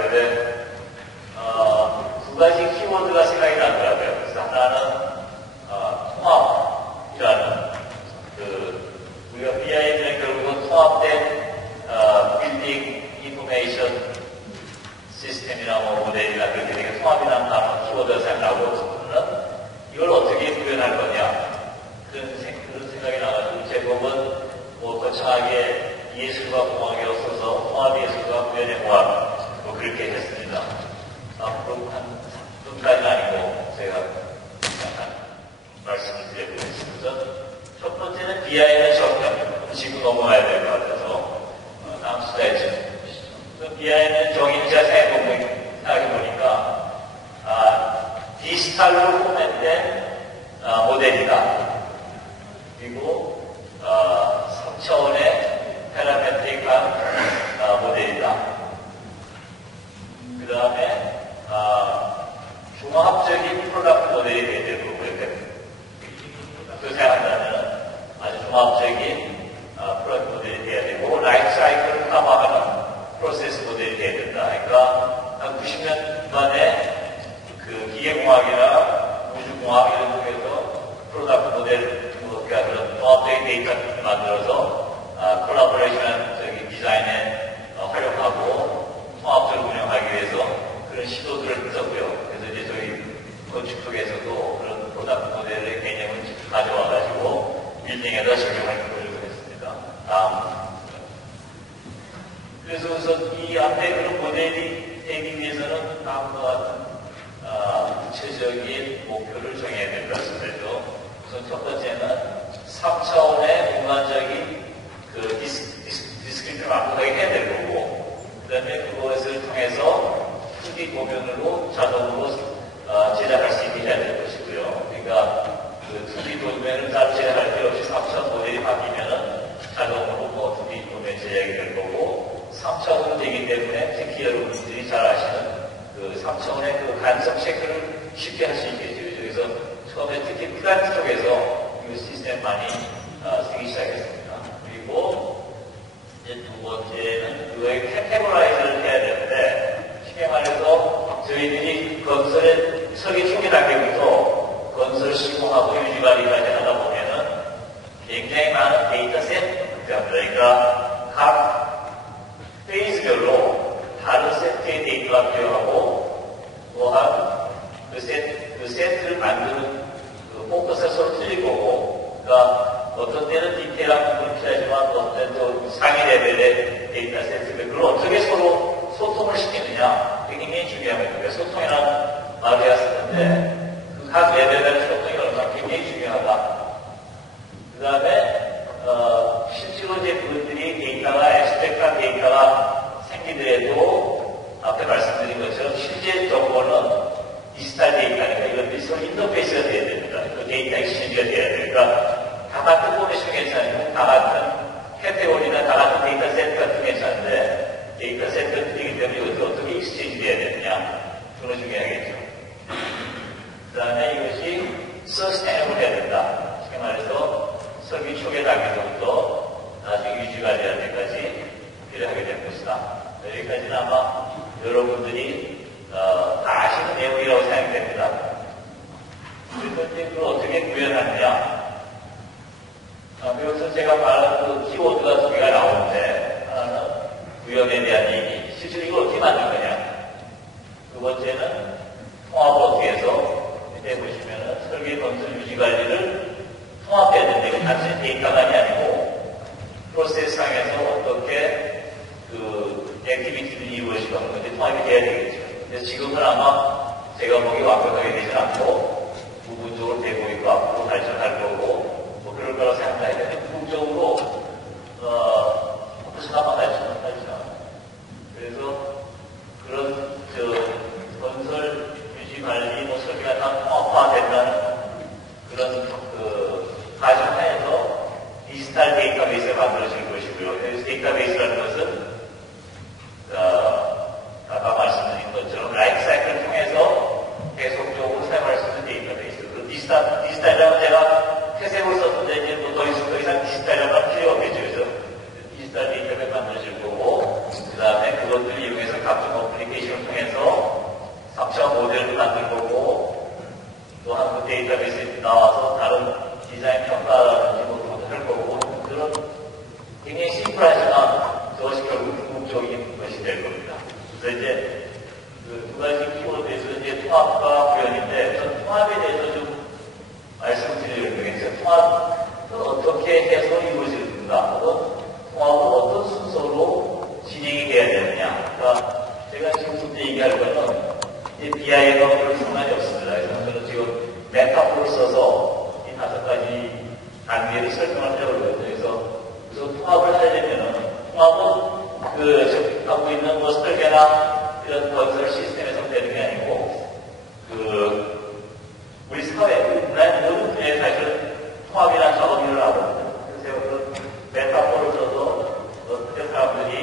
하는데 두 가지 키워드가 생각이 나더라고요. 그래서 하나는 통합이라는 우리가 BIM은 결국은 통합된 빌딩 인포메이션 시스템이나 모델이나 그렇게 되게 통합이라는 단어 키워드가 생각나고 저는 이걸 어떻게 구현할 거냐 그런 생각이 나가지고 제목은 거창하게 예술과 공학에 없어서 통합 예술과 구현의 공학 그렇게 했습니다. 앞으로 한 3분까지는 아니고 제가 잠깐 말씀을 드려보겠습니다. 첫 번째는 BIM의 정의입니다. 지금 넘어가야 될 것 같아서 다음 슬라이드 BIM의 정의는 제가 생각해보니까 디지털로 포맷된 모델이다. 그리고 3차원의 패러메트릭한 모델이다. 그 다음에 종합적인 프로덕트 모델이 되어야 될 거고요. 그렇게 생각한다면 아주 종합적인 프로덕트 모델이 되어야 되고 라이프 사이클을 커버하는 프로세스 모델이 되어야 된다. 그러니까 한 90년 만에 그 기계공학이나 우주공학 이런 쪽에서 프로덕트 모델 그런 종합적인 데이터를 만들어서 콜라보레이션 디자인에 활용하고 통합적으로 운영하기 위해서 그런 시도들을 했었고요. 그래서 이제 저희 건축 쪽에서도 그런 프로덕트 모델의 개념을 가져와가지고 빌딩에다 적용하는 노력을 했습니다. 그래서 우선 이 앞에 그런 모델이 되기 위해서는 다음과 같은 구체적인 목표를 정해야 된다 말씀드렸죠. 우선 첫 번째는 3차원의 공간적인 디스크립트를 완벽하게 해야 될 거고, 그 다음에 그것을 통해서 2D 도면으로 자동으로 제작할 수 있게 해야 될 것이고요. 그러니까 그 2D 도면을 따로 제작할 필요 없이 3차원 모델이 바뀌면은 자동으로 2D 도면 제작이 될 거고, 3차원으로 되기 때문에 특히 여러분들이 잘 아시는 그 3차원의 그 간섭 체크를 쉽게 할 수 있겠죠. 그래서 처음에 특히 플랜트 쪽에서 이 시스템 많이 쓰기 시작했습니다. 그리고 이제 두 번째는 그거에 캐테고라이즈를 해야 되는데, 쉽게 말해서 저희들이 건설의 설계 초기 단계부터 건설 시공하고 유지 관리까지 하다 보면은 굉장히 많은 데이터 셋, 그러니까 각 페이지별로 다른 세트의 데이터가 필요하고, 또한 그 세트를 만드는 그 포커스가 서로 틀릴 거고, 그러니까 어떤 때는 디테일한 부분이 필요하지만 어떤 때는 또 상위 레벨의 데이터 세트를 그걸 어떻게 서로 소통을 시키느냐, 그게 굉장히 중요합니다. 소통이라는 말을 제가 쓰는데, 그 각 레벨의 소통이 얼마나 굉장히 중요하다. 그 다음에, 실제로 이제 그것들이 데이터가 앱스트랙트한 데이터가 생기더라도, 앞에 말씀드린 것처럼 실제 정보는 디지털 데이터니까 이것들이 서로 인터페이스가 돼야 됩니다. 그 데이터 익스체인지가 돼야 되니까 다 같은 포맷이 괜찮고 다 같은 캐테고리나 다 같은 데이터 세트 같은 게 괜찮은데 데이터 세트가 틀리기 때문에 이것을 어떻게 익스체인지 돼야 되느냐 그런 거 중요하겠죠. 그 다음에 이것이 서스테이너블 해야 된다. 쉽게 말해서 설계 초기 단계부터 나중에 유지 관리할 때까지 필요하게 될 것이다. 여기까지는 아마 여러분들이 다 아시는 내용이라고 생각됩니다. 그래서 이제 그걸 어떻게 구현하느냐. 여기서 제가 말한 그 키워드가 두 개가 나오는데, 하나는 구현에 대한 얘기. 실제로 이걸 어떻게 만들 거냐. 두 번째는 통합을 어떻게 해서, 밑에 보시면은 설계, 건설, 유지 관리를 통합해야 되는데, 이건 단순히 데이터만이 아니고, 프로세스상에서 어떻게 그 액티비티를 이루어지고 하는 건데 통합이 돼야 되겠죠. 근데 지금은 아마 제가 보기 완벽하게 되지 않고 부분적으로 되고 있고 앞으로 발전할 거고 뭐 그럴 거라고 생각해야 되는데 부분적으로 어떻게 아마 발전하죠. 그래서 그런 건설 유지 관리 뭐 설계가 다 통합화된다는 그런 그 가정하에서 디지털 데이터베이스가 만들어질 것이고요. 그래서 데이터베이스라는 것은 아까 말씀드린 것처럼 라이프 사이클을 통해서 계속적으로 사용할 수 있는 데이터베이스. 그리고 디지털이라면 제가 회색을 썼는데 이제 뭐 더 이상 디지털이라면 필요 없겠죠. 그래서 디지털 데이터베이스 만들어질 거고, 그 다음에 그것들을 이용해서 각종 어플리케이션을 통해서 3차 모델도 만들 거고, 또 한국 데이터베이스에 나와서 다른 디자인 평가라든지 뭐 할 거고, 그런 굉장히 심플하지만 그것이 결국 궁극적인 것이 될 겁니다. 그래서 이제 그 두 가지 키워드에서 이제 통합과 구현인데, 전 통합에 대해서 좀 말씀드리려고 했어요. 통합은 어떻게 해서 이루어지는가, 혹은 통합은 어떤 순서로 진행이 돼야 되느냐. 그러니까 제가 지금부터 얘기할 거는 이제 BI와 별 상관이 없습니다. 그래서 저는 지금 메타포를 써서 이 5가지 단계를 설명을 하려고 그래서 통합을 하려면은, 통합은 하고 있는 뭐 설계나 이런 건설 시스템에서 되는 게 아니고, 우리 사회, 문화의 모든 분야에 사실 통합이라는 작업이 일어나거든요. 그래서 제가 그 메타포를 써서 어떻게 사람들이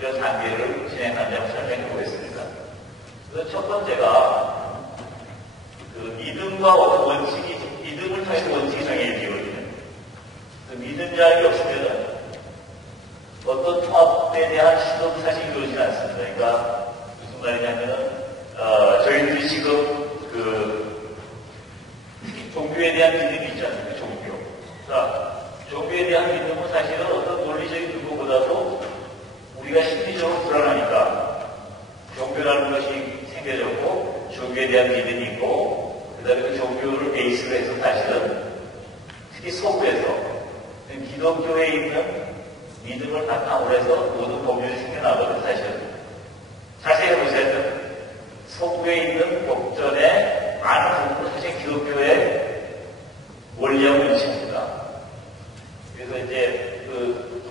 이런 단계를 진행하냐고 설명해 보겠습니다. 그래서 첫 번째가 믿음과 원칙이, 믿음을 통해서 원칙이 정해지거든요. 믿음 자격이 없으면 어떤 통합에 대한 시도도 사실 이루어지지 않습니다. 그러니까 무슨 말이냐면은, 저희들이 지금 종교에 대한 믿음이 있지 않습니까? 종교. 그러니까 종교에 대한 믿음은 사실은 어떤 논리적인 근거보다도 우리가 심리적으로 불안하니까 종교라는 것이 생겨졌고, 종교에 대한 믿음이 있고, 그 다음에 그 종교를 베이스로 해서 사실은 특히 서구에서 기독교에 있는 믿음을 바탕으로 해서 모든 법률이 생겨나거든요, 사실은. 자세히 보세요. 서구에 있는 법전의 많은 부분은 사실 기독교의 원리와 원칙입니다. 그래서 이제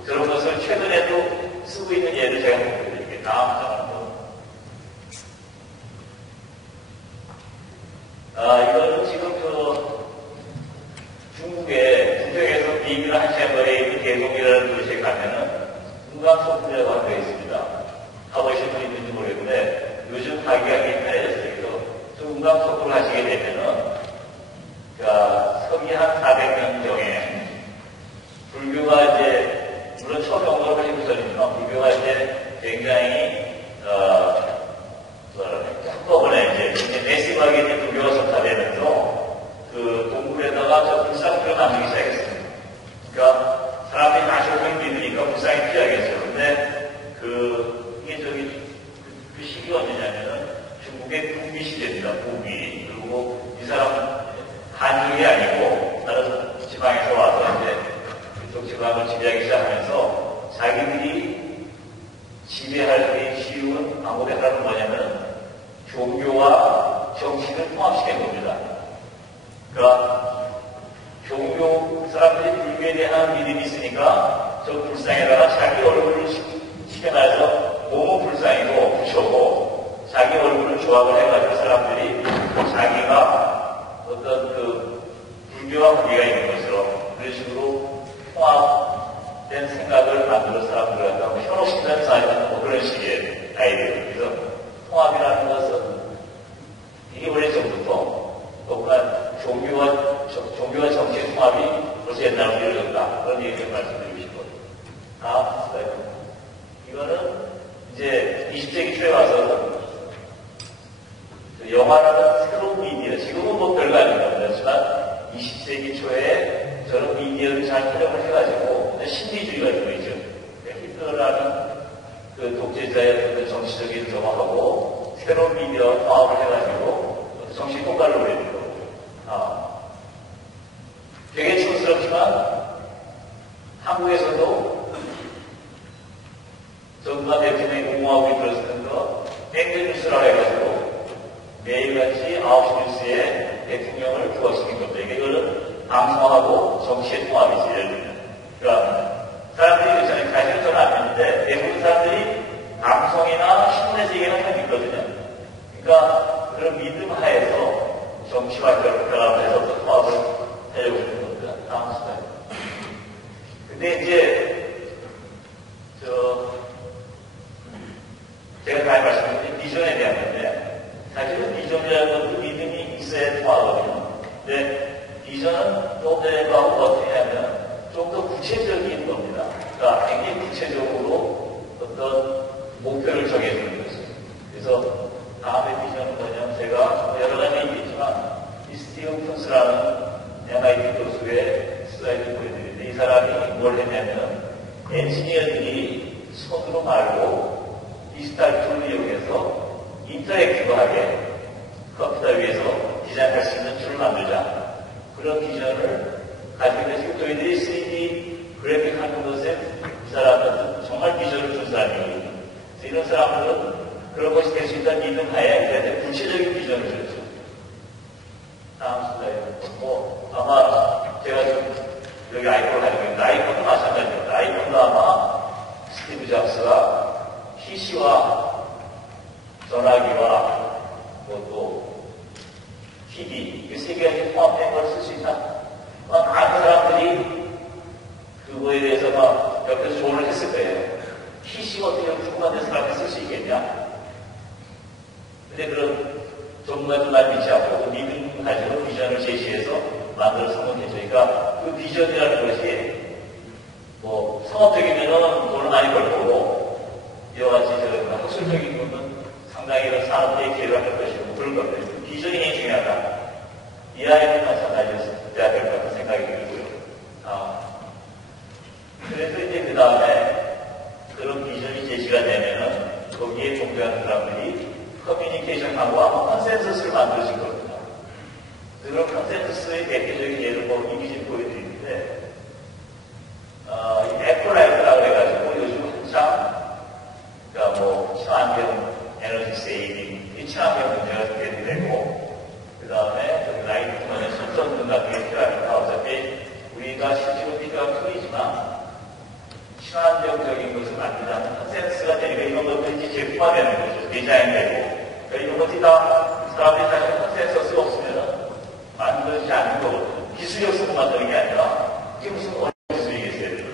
그런 것을 최근에도 쓰고 있는 예를 제가 보여드릴게요. 다음 장은 이거는 지금 중국의 국경에서 비밀 한 챔버에 있는 대동이라는 도시에 가면은 금강석굴이라고 하는 데 있습니다. 가보신 분 있는지 모르겠는데 요즘 가기가 굉장히 편해졌어요. 그래서 저 금강석굴을 가시게 되면은 서기 한 400년경에 불교가 이제 물론 처음 영어를 하시고 전이지만 불교가 이제 굉장히 한꺼번에 이제 굉장히 매시브하게 이제 불교가 전파되면서 동굴에다가 저 불상들을 만들기 시작했습니다. 그러니까 사람들이 나쇼를 믿으니까 불상이 필요하겠죠. 근데 이게 그 시기가 언제냐면은 중국의 부귀 시대입니다. 부귀. 그리고 이 사람은 한족이 아니고 다른 지방에서 와서 이제 그쪽 지방을 지배하기 시작하면서 자기들이 지배하기 쉬운 방법의 하나는 뭐냐면 종교와 정치를 통합시킨 겁니다. 그러니까 사람들이 불교에 대한 믿음이 있으니까 저 불상에다가 자기 얼굴을 쉽게 말해서 몸은 불상이고 붙여고 자기 얼굴을 조합을 해가지고 사람들이 자기가 어떤 불교와 관계가 있는 것처럼 그런 식으로 통합된 생각을 만들어 사람들을 갖다가 현혹시키는 사회는 뭐 그런 식의 아이들. 그래서 통합이라는 것은 이게 원래 전부터 또한 종교와 정치의 통합이 벌써 옛날부터 이루어졌다. 그런 얘기를 말씀드리고 싶거든요. 다음 슬라이드. 이거는 이제 20세기 초에 와서는 영화라는 새로운 미디어, 지금은 뭐 별거 아닙니다. 그렇지만 20세기 초에 저런 미디어를 잘 활용을 해가지고 신비주의가 들어있죠. 히틀러라는 그 독재자의 어떤 정치적인 저거하고 새로운 미디어 통합을 해가지고 정치 폭발을 올리는 거고. 되게 촌스럽지만 한국에서도 전두환 대통령이 공모하고 들었을 거 앵글뉴스라고 해가지고 매일같이 9시 뉴스에 대통령을 부각시킨 겁니다. 이거는 방송하고 정치의 통합이지, 예를 들면. 그러니까 사람들이 그렇잖아요. 사실은 저는 안 믿는데 대부분 사람들이 방송이나 신문에서 얘기하는 건 믿거든요. 그러니까 그런 믿음 하에서 정치와 결합을 해서 또 통합을 하려고 하는 겁니다. 다음 슬라이드. 근데 이제 제가 다 말씀드린 비전에 대한 건데 사실은 비전이라는 것도 믿음이 있어야 통하거든요. 근데 비전은 또 내가 어떻게 하면 좀 더 구체적인 겁니다. 그러니까 굉장히 구체적으로 어떤 목표를 정해주는 것입니다. 견고하게 컴퓨터 위에서 디자인할 수 있는 툴을 만들자. 그런 비전을 가지고 있는 저희들이 3D 그래픽 하는 것에 이 사람들은 정말 비전을 준 사람이거든요. 이런 사람들은 그런 것이 될 수 있다는 믿음 하에 그래도 구체적인 비전을 줬죠. 다음 슬라이드. 아마 제가 좀 여기 아이폰을 가지고 있는데 아이폰도 마찬가지입니다. 아이폰도 아마 스티브 잡스가 PC와 전화기와 또 TV 이 세 개가 포함된 걸 쓸 수 있다. 많은 사람들이 그거에 대해서 막 옆에서 조언을 했을 거예요. PC가 어떻게 조그만 사람이 쓸 수 있겠냐? 근데 그런 전문가들 말 믿지 않고 믿음 가지고 비전을 제시해서 만들어 성공했죠. 그러니까 그 비전이라는 것이 뭐 상업적이면은 돈을 많이 벌 거고 이와 같이 학술적인 부분은 상당히 이런 산업계의 기회를 할 것이고 그런 겁니다. 비전이 굉장히 중요하다. 이 아이는 마찬가지였어야 될 것 같은 생각이 들고요. 그래서 이제 그 다음에 그런 비전이 제시가 되면은 거기에 동조하는 사람들이 커뮤니케이션하고 아마 컨센서스를 만들어진 겁니다. 그런 컨센서스의 대표적인 예를 이미지를 보여드리는데 이 에코라이트라고 해가지고 요즘 한창 그러니까 뭐 친환경 에너지 세이빙 이 친환경 문제가 되고 그 다음에 라이트만의 손전등 같은 게 필요하니까 어차피 우리가 실제로 필요한 툴이지만 친환경적인 것을 만들자는 컨센서스가 되니까 이런 것들이 제품화되는 거죠. 디자인되고 그러니까 이런 것이 다 사람들이 사실 컨센서스가 없으면 만들지 않는 거거든요. 기술이 없으면 만드는 게 아니라 이게 무슨 기술이겠어요.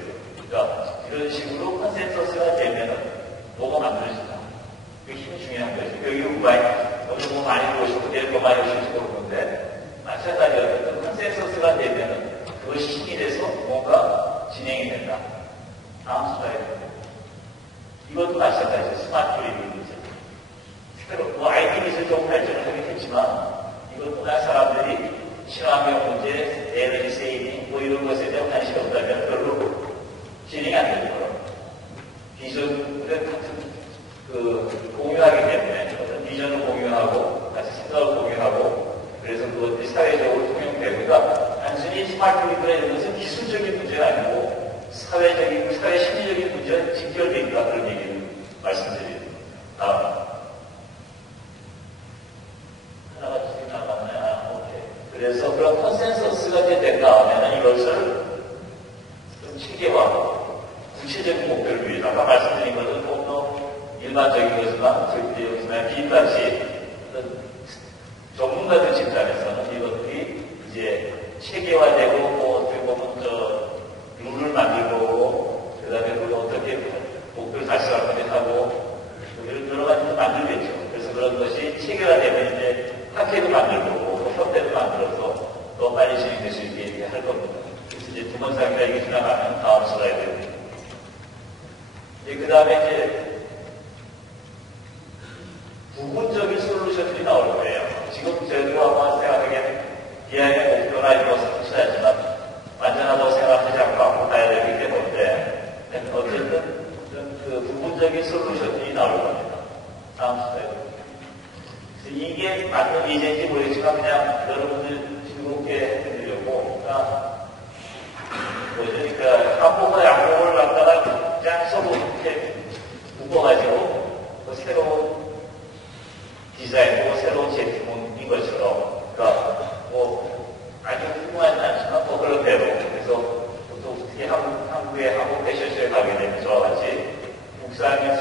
그러니까 이런 식으로 컨센서스가 되면 뭐가 만들어진다. 그게 힘이 중요한 거죠. 여기 여기 뭐 많이 보시고 내일 더 많이 오실지 모르는데 마찬가지로 컨센서스가 되면 그것이 힘이 돼서 뭔가 진행이 된다. 다음 슬라이드. 이것도 마찬가지죠. 스마트 리뷰이죠. 뭐 IT 기술 좀 발전을 하긴 했지만 이것보다 사람들이 친환경 문제, 에너지 세이빙 뭐 이런 것에 대한 관심이 없다면 별로 진행이 안 되는 거예요. 비전을 같은 공유하기 때문에 어떤 비전을 공유하고 같이 생각을 공유하고 그래서 그것들이 사회적으로 통용되고 그러니까 단순히 스마트 리뷰라는 것은 기술적인 문제가 아니고 사회 심리적인 문제와 직결되어 있다 그런 얘기를 말씀드립니다. 다음. 하나가 지금 나갔나요? 오케이. 그래서 그런 컨센서스가 된 다음에는 이것을 좀 체계화하고 구체적인 목표를 위해서 아까 말씀드린 것은 조금 더 일반적인 것이지만 절대 여기서만 비같이 전문가들 집단에서는 이것들이 이제 체계화되고 뭐 어떻게 보면 룰을 만들고 그 다음에 그걸 어떻게 목표를 달성하고 이런 여러 가지를 만들겠죠. 그래서 그런 것이 체계화되면 이제 학회도 만들고 협회도 만들어서 더 빨리 진행될 수 있게 할 겁니다. 그래서 이제 두 번 상기가 이게 지나가면 다음 슬라이드. 그 다음에 이제 부분적인 솔루션들이 나올 거예요. 지금 저희가 한번 생각하기에는 비하인드 목표나 이런 것을 확실하지만 완전하다고 생각하지 않고 앞으로 가야 되기 때문에 어쨌든 그 부분적인 솔루션이 나올 겁니다. 다음 슬라이드. 이게 맞는 예제인지 모르겠지만 그냥 여러분들 즐겁게 해드리려고 그러니까 한복과 양복을 갖다가 그냥 서로 이렇게 묶어가지고 새로운 디자인이고 새로운 제품인 것처럼 그러니까 뭐 아주 훌륭하진 않지만 뭐 그런 대로 그래서 보통 특히 한국의 한국 패션쇼에 가게 되면 저와 같이 국산의